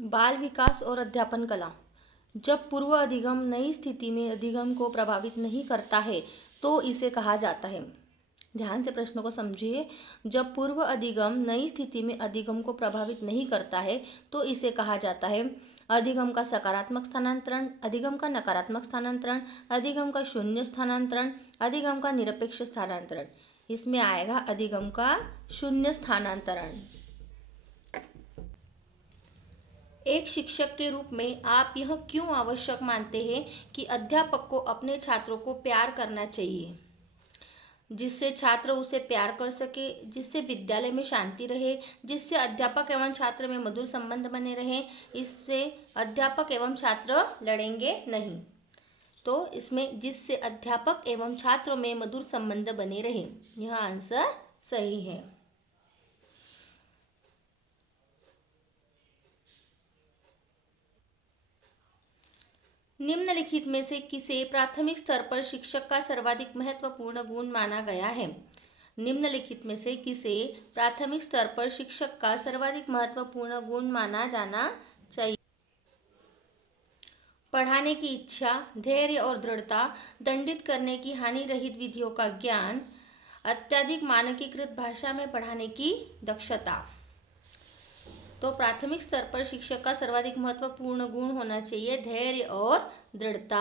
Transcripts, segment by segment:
बाल विकास और अध्यापन कला। जब पूर्व अधिगम नई स्थिति में अधिगम को प्रभावित नहीं करता है तो इसे कहा जाता है। ध्यान से प्रश्नों को समझिए। जब पूर्व अधिगम नई स्थिति में अधिगम को प्रभावित नहीं करता है तो इसे कहा जाता है अधिगम का सकारात्मक स्थानांतरण, अधिगम का नकारात्मक स्थानांतरण, अधिगम का शून्य स्थानांतरण, अधिगम का निरपेक्ष स्थानांतरण। इसमें आएगा अधिगम का शून्य स्थानांतरण। एक शिक्षक के रूप में आप यह क्यों आवश्यक मानते हैं कि अध्यापक को अपने छात्रों को प्यार करना चाहिए, जिससे छात्र उसे प्यार कर सके, जिससे विद्यालय में शांति रहे, जिससे अध्यापक एवं छात्र में मधुर संबंध बने रहे, इससे अध्यापक एवं छात्र लड़ेंगे नहीं। तो इसमें जिससे अध्यापक एवं छात्रों में मधुर संबंध बने रहे, यह आंसर सही है। निम्नलिखित में से किसे प्राथमिक स्तर पर शिक्षक का सर्वाधिक महत्वपूर्ण गुण माना गया है? निम्नलिखित में से किसे प्राथमिक स्तर पर शिक्षक का सर्वाधिक महत्वपूर्ण गुण माना जाना चाहिए? पढ़ाने की इच्छा, धैर्य और दृढ़ता, दंडित करने की हानि रहित विधियों का ज्ञान, अत्यधिक मानकीकृत भाषा में पढ़ाने की दक्षता। तो प्राथमिक स्तर पर शिक्षक का सर्वाधिक महत्वपूर्ण गुण होना चाहिए धैर्य और दृढ़ता।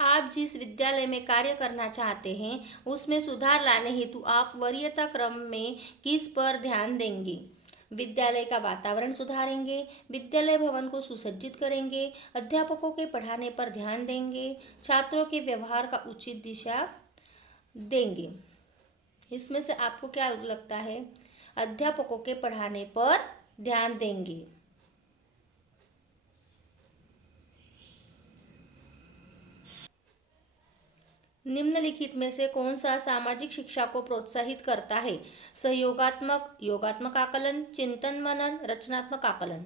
आप जिस विद्यालय में कार्य करना चाहते हैं उसमें सुधार लाने हेतु आप वरीयता क्रम में किस पर ध्यान देंगे? विद्यालय का वातावरण सुधारेंगे, विद्यालय भवन को सुसज्जित करेंगे, अध्यापकों के पढ़ाने पर ध्यान देंगे, छात्रों के व्यवहार का उचित दिशा देंगे। इसमें से आपको क्या लगता है? अध्यापकों के पढ़ाने पर ध्यान देंगे। निम्नलिखित में से कौन सा सामाजिक शिक्षा को प्रोत्साहित करता है? सहयोगात्मक, योगात्मक आकलन, चिंतन मनन, रचनात्मक आकलन।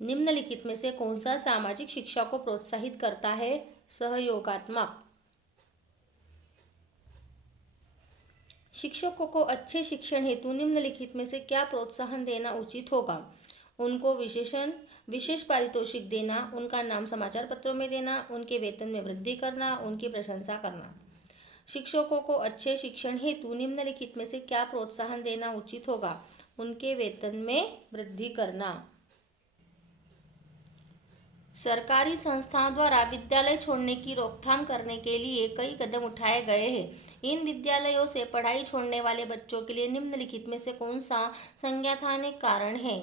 निम्नलिखित में से कौन सा सामाजिक शिक्षा को प्रोत्साहित करता है? सहयोगात्मक। शिक्षकों को अच्छे शिक्षण हेतु निम्नलिखित में से क्या प्रोत्साहन देना उचित होगा? उनको विशेष पारितोषिक देना, उनका नाम समाचार पत्रों में देना, उनके वेतन में वृद्धि करना, उनकी प्रशंसा करना। शिक्षकों को अच्छे शिक्षण हेतु निम्नलिखित में से क्या प्रोत्साहन देना उचित होगा? उनके वेतन में वृद्धि करना। सरकारी संस्थाओं द्वारा विद्यालय छोड़ने की रोकथाम करने के लिए कई कदम उठाए गए हैं। इन विद्यालयों से पढ़ाई छोड़ने वाले बच्चों के लिए निम्नलिखित में से कौन सा संज्ञानात्मक कारण है?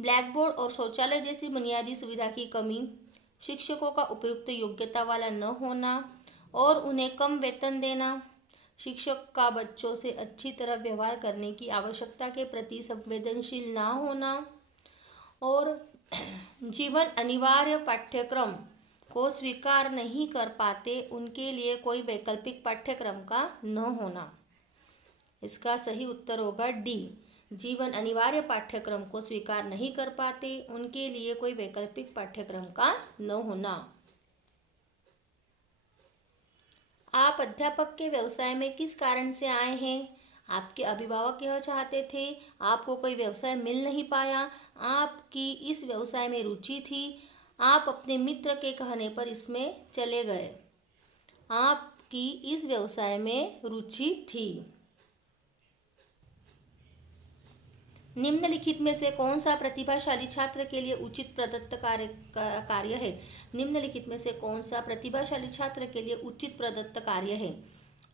ब्लैक बोर्ड और शौचालय जैसी बुनियादी सुविधा की कमी, शिक्षकों का उपयुक्त योग्यता वाला न होना और उन्हें कम वेतन देना, शिक्षक का बच्चों से अच्छी तरह व्यवहार करने की आवश्यकता के प्रति संवेदनशील न होना और जीवन अनिवार्य पाठ्यक्रम को स्वीकार नहीं कर पाते उनके लिए कोई वैकल्पिक पाठ्यक्रम का न होना। इसका सही उत्तर होगा डी, जीवन अनिवार्य पाठ्यक्रम को स्वीकार नहीं कर पाते उनके लिए कोई वैकल्पिक पाठ्यक्रम का न होना। आप अध्यापक के व्यवसाय में किस कारण से आए हैं? आपके अभिभावक यह चाहते थे, आपको कोई व्यवसाय मिल नहीं पाया, आपकी इस व्यवसाय में रुचि थी, आप अपने मित्र के कहने पर इसमें चले गए। आपकी इस व्यवसाय में रुचि थी। निम्नलिखित में से कौन सा प्रतिभाशाली छात्र के लिए उचित प्रदत्त कार्य है? निम्नलिखित में से कौन सा प्रतिभाशाली छात्र के लिए उचित प्रदत्त कार्य है?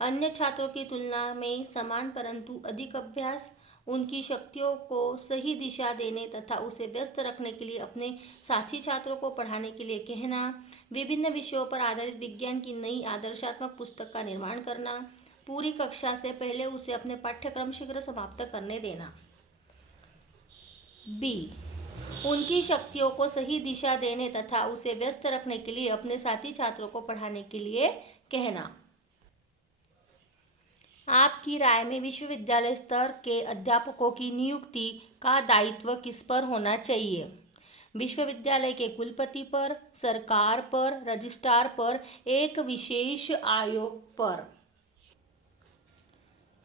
अन्य छात्रों की तुलना में समान परंतु अधिक अभ्यास, उनकी शक्तियों को सही दिशा देने तथा उसे व्यस्त रखने के लिए अपने साथी छात्रों को पढ़ाने के लिए कहना, विभिन्न विषयों पर आधारित विज्ञान की नई आदर्शात्मक पुस्तक का निर्माण करना, पूरी कक्षा से पहले उसे अपने पाठ्यक्रम शीघ्र समाप्त करने देना। बी, उनकी शक्तियों को सही दिशा देने तथा उसे व्यस्त रखने के लिए अपने साथी छात्रों को पढ़ाने के लिए कहना। आपकी राय में विश्वविद्यालय स्तर के अध्यापकों की नियुक्ति का दायित्व किस पर होना चाहिए? विश्वविद्यालय के कुलपति पर, सरकार पर, रजिस्ट्रार पर, एक विशेष आयोग पर?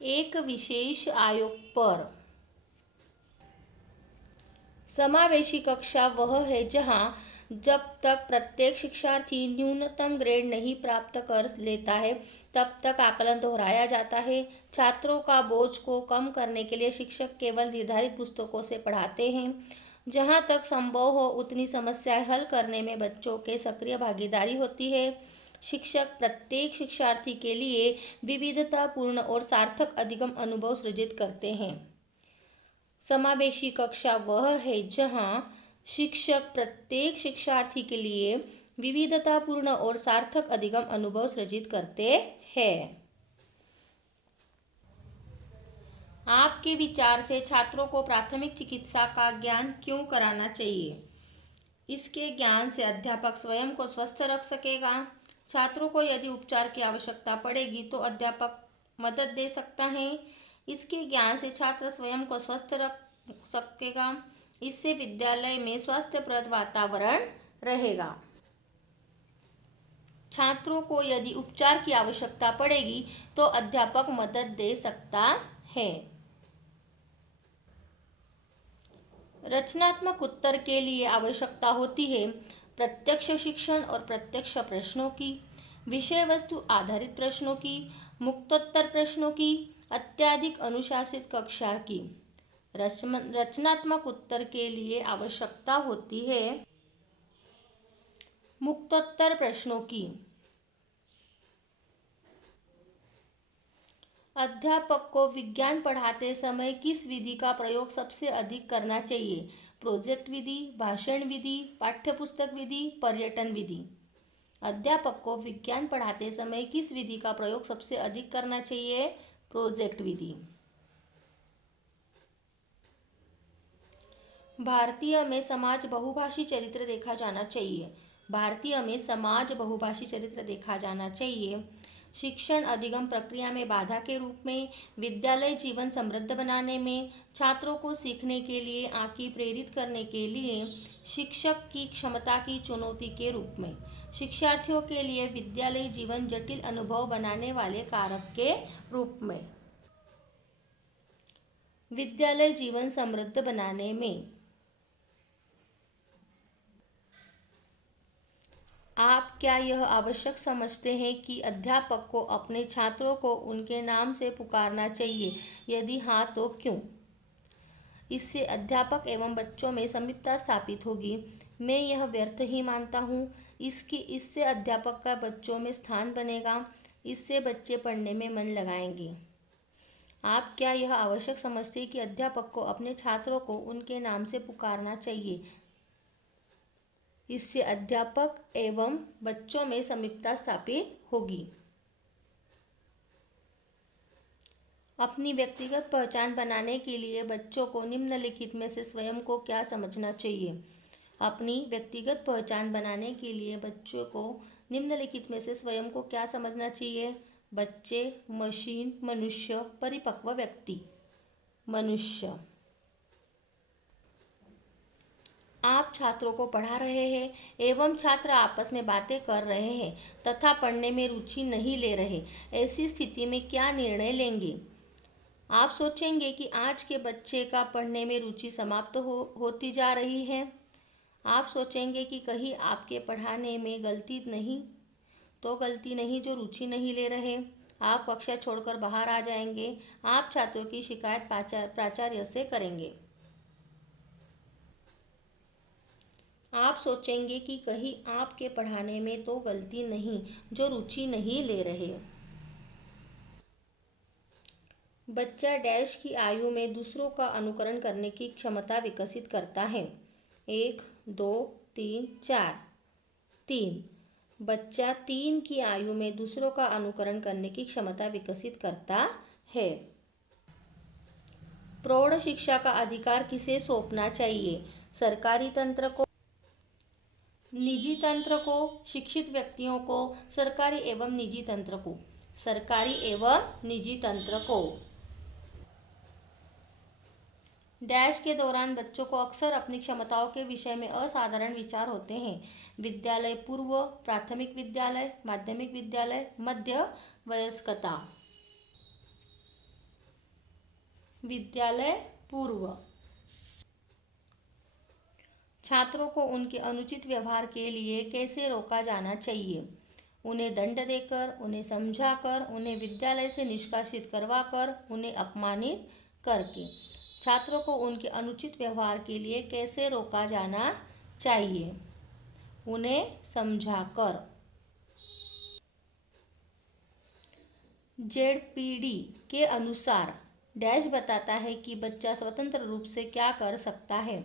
एक विशेष आयोग पर। समावेशी कक्षा वह है जहां जब तक प्रत्येक शिक्षार्थी न्यूनतम ग्रेड नहीं प्राप्त कर लेता है तब तक आकलन दोहराया जाता है। छात्रों का बोझ को कम करने के लिए शिक्षक केवल निर्धारित पुस्तकों से पढ़ाते हैं। जहां तक संभव हो उतनी समस्याएं हल करने में बच्चों के सक्रिय भागीदारी होती है। शिक्षक प्रत्येक शिक्षार्थी के लिए विविधतापूर्ण और सार्थक अधिगम अनुभव सृजित करते हैं। समावेशी कक्षा वह है जहां शिक्षक प्रत्येक शिक्षार्थी के लिए विविधतापूर्ण और सार्थक अधिगम अनुभव सृजित करते हैं। आपके विचार से छात्रों को प्राथमिक चिकित्सा का ज्ञान क्यों कराना चाहिए? इसके ज्ञान से अध्यापक स्वयं को स्वस्थ रख सकेगा। छात्रों को यदि उपचार की आवश्यकता पड़ेगी तो अध्यापक मदद दे सकता है। इसके ज्ञान से छात्र स्वयं को स्वस्थ रख सकेगा। इससे विद्यालय में स्वास्थ्यप्रद वातावरण रहेगा। छात्रों को यदि उपचार की आवश्यकता पड़ेगी तो अध्यापक मदद दे सकता है। रचनात्मक उत्तर के लिए आवश्यकता होती है प्रत्यक्ष शिक्षण और प्रत्यक्ष प्रश्नों की, विषय वस्तु आधारित प्रश्नों की, मुक्तोत्तर प्रश्नों की, अत्यधिक अनुशासित कक्षा की। रचनात्मक उत्तर के लिए आवश्यकता होती है मुक्तोत्तर प्रश्नों की। अध्यापक को विज्ञान पढ़ाते समय किस विधि का प्रयोग सबसे अधिक करना चाहिए? प्रोजेक्ट विधि, भाषण विधि, पाठ्यपुस्तक विधि, पर्यटन विधि। अध्यापक को विज्ञान पढ़ाते समय किस विधि का प्रयोग सबसे अधिक करना चाहिए? प्रोजेक्ट विधि। भारतीय में समाज बहुभाषी चरित्र देखा जाना चाहिए। भारतीय में समाज बहुभाषी चरित्र देखा जाना चाहिए। शिक्षण अधिगम प्रक्रिया में बाधा के रूप में, विद्यालय जीवन समृद्ध बनाने में, छात्रों को सीखने के लिए आगे प्रेरित करने के लिए, शिक्षक की क्षमता की चुनौती के रूप में, शिक्षार्थियों के लिए विद्यालय जीवन जटिल अनुभव बनाने वाले कारक के रूप में। विद्यालय जीवन समृद्ध बनाने में आप क्या यह आवश्यक समझते हैं कि अध्यापक को अपने छात्रों को उनके नाम से पुकारना चाहिए? यदि हाँ तो क्यों? इससे अध्यापक एवं बच्चों में समीपता स्थापित होगी। मैं यह व्यर्थ ही मानता हूँ। इससे अध्यापक का बच्चों में स्थान बनेगा। इससे बच्चे पढ़ने में मन लगाएंगे। आप क्या यह आवश्यक समझते हैं कि अध्यापक को अपने छात्रों को उनके नाम से पुकारना चाहिए? इससे अध्यापक एवं बच्चों में समीपता स्थापित होगी। अपनी व्यक्तिगत पहचान बनाने के लिए बच्चों को निम्नलिखित में से स्वयं को क्या समझना चाहिए? अपनी व्यक्तिगत पहचान बनाने के लिए बच्चों को निम्नलिखित में से स्वयं को क्या समझना चाहिए? बच्चे, मशीन, मनुष्य, परिपक्व व्यक्ति। मनुष्य। आप छात्रों को पढ़ा रहे हैं एवं छात्र आपस में बातें कर रहे हैं तथा पढ़ने में रुचि नहीं ले रहे। ऐसी स्थिति में क्या निर्णय लेंगे? आप सोचेंगे कि आज के बच्चे का पढ़ने में रुचि समाप्त होती जा रही है। आप सोचेंगे कि कहीं आपके पढ़ाने में गलती नहीं जो रुचि नहीं ले रहे। आप कक्षा छोड़कर बाहर आ जाएंगे। आप छात्रों की शिकायत प्राचार्य से करेंगे। आप सोचेंगे कि कहीं आपके पढ़ाने में तो गलती नहीं जो रुचि नहीं ले रहे। बच्चा डैश की आयु में दूसरों का अनुकरण करने की क्षमता विकसित करता है। 1, 2, 3, 4। 3, बच्चा 3 की आयु में दूसरों का अनुकरण करने की क्षमता विकसित करता है। प्रौढ़ शिक्षा का अधिकार किसे सौंपना चाहिए? सरकारी तंत्र को, निजी तंत्र को, शिक्षित व्यक्तियों को, सरकारी एवं निजी तंत्र को। सरकारी एवं निजी तंत्र को। डैश के दौरान बच्चों को अक्सर अपनी क्षमताओं के विषय में असाधारण विचार होते हैं। विद्यालय पूर्व, प्राथमिक विद्यालय, माध्यमिक विद्यालय, मध्य वयस्कता। विद्यालय पूर्व। छात्रों को उनके अनुचित व्यवहार के लिए कैसे रोका जाना चाहिए? उन्हें दंड देकर, उन्हें समझाकर, उन्हें विद्यालय से निष्कासित करवाकर, उन्हें अपमानित करके। छात्रों को उनके अनुचित व्यवहार के लिए कैसे रोका जाना चाहिए? उन्हें समझाकर। जेडपीडी के अनुसार डैश बताता है कि बच्चा स्वतंत्र रूप से क्या कर सकता है।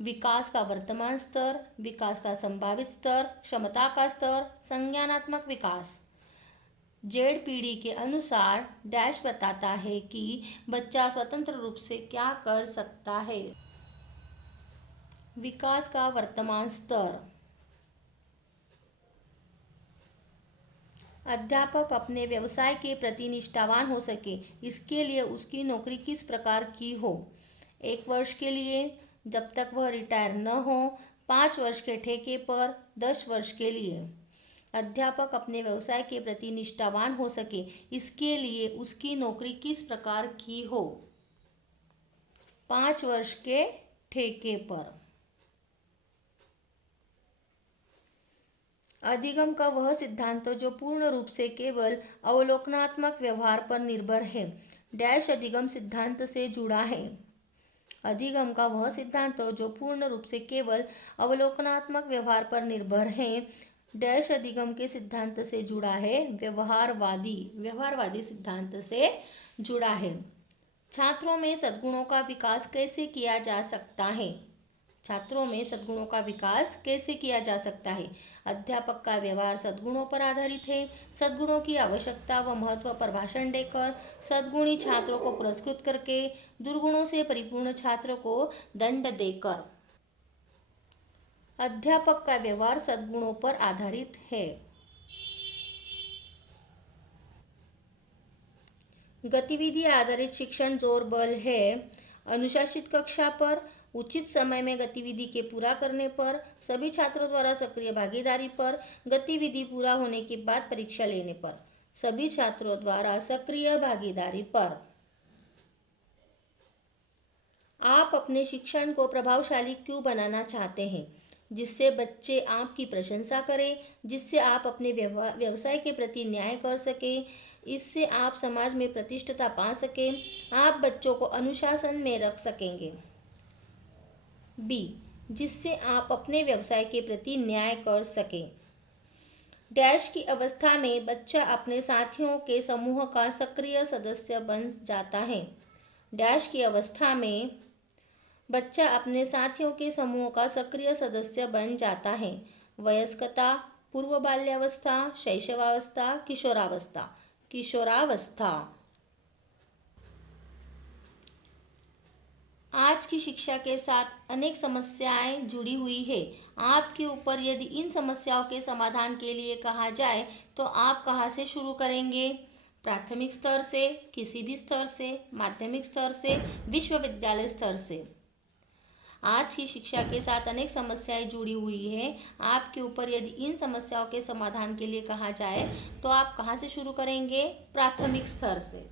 विकास का वर्तमान स्तर, विकास का संभावित स्तर, क्षमता का स्तर, संज्ञानात्मक विकास। जेडपीडी के अनुसार डैश बताता है कि बच्चा स्वतंत्र रूप से क्या कर सकता है। विकास का वर्तमान स्तर। अध्यापक अपने व्यवसाय के प्रति निष्ठावान हो सके, इसके लिए उसकी नौकरी किस प्रकार की हो? 1 वर्ष के लिए, जब तक वह रिटायर न हो, 5 वर्ष के ठेके पर, 10 वर्ष के लिए। अध्यापक अपने व्यवसाय के प्रति निष्ठावान हो सके, इसके लिए उसकी नौकरी किस प्रकार की हो? 5 वर्ष के ठेके पर। अधिगम का वह सिद्धांत जो पूर्ण रूप से केवल अवलोकनात्मक व्यवहार पर निर्भर है, डैश अधिगम सिद्धांत से जुड़ा है। अधिगम का वह सिद्धांत जो पूर्ण रूप से केवल अवलोकनात्मक व्यवहार पर निर्भर है, डैश अधिगम के सिद्धांत से जुड़ा है। व्यवहारवादी सिद्धांत से जुड़ा है। छात्रों में सद्गुणों का विकास कैसे किया जा सकता है? छात्रों में सद्गुणों का विकास कैसे किया जा सकता है? अध्यापक का व्यवहार सद्गुणों पर आधारित है। सद्गुणों की आवश्यकता व महत्व पर भाषण देकर, सद्गुणी छात्रों को पुरस्कृत करके, दुर्गुणों से परिपूर्ण छात्रों को दंड देकर। अध्यापक का व्यवहार सद्गुणों पर आधारित है। गतिविधि आधारित शिक्षण जोर बल है अनुशासित कक्षा पर, उचित समय में गतिविधि के पूरा करने पर, सभी छात्रों द्वारा सक्रिय भागीदारी पर, गतिविधि पूरा होने के बाद परीक्षा लेने पर। सभी छात्रों द्वारा सक्रिय भागीदारी पर। आप अपने शिक्षण को प्रभावशाली क्यों बनाना चाहते हैं? जिससे बच्चे आपकी प्रशंसा करें, जिससे आप अपने व्यवसाय के प्रति न्याय कर सकें, इससे आप समाज में प्रतिष्ठिता पा सकें, आप बच्चों को अनुशासन में रख सकेंगे। बी, जिससे आप अपने व्यवसाय के प्रति न्याय कर सकें। डैश की अवस्था में बच्चा अपने साथियों के समूह का सक्रिय सदस्य बन जाता है। डैश की अवस्था में बच्चा अपने साथियों के समूह का सक्रिय सदस्य बन जाता है। वयस्कता, पूर्व बाल्यावस्था, शैशवावस्था, किशोरावस्था। आज की शिक्षा के साथ अनेक समस्याएं जुड़ी हुई है। आपके ऊपर यदि इन समस्याओं के समाधान के लिए कहा जाए तो आप कहाँ से शुरू करेंगे? प्राथमिक स्तर से, किसी भी स्तर से, माध्यमिक स्तर से, विश्वविद्यालय स्तर से। आज की शिक्षा के साथ अनेक समस्याएं जुड़ी हुई है। आपके ऊपर यदि इन समस्याओं के समाधान के लिए कहा जाए तो आप कहाँ से शुरू करेंगे? प्राथमिक स्तर से।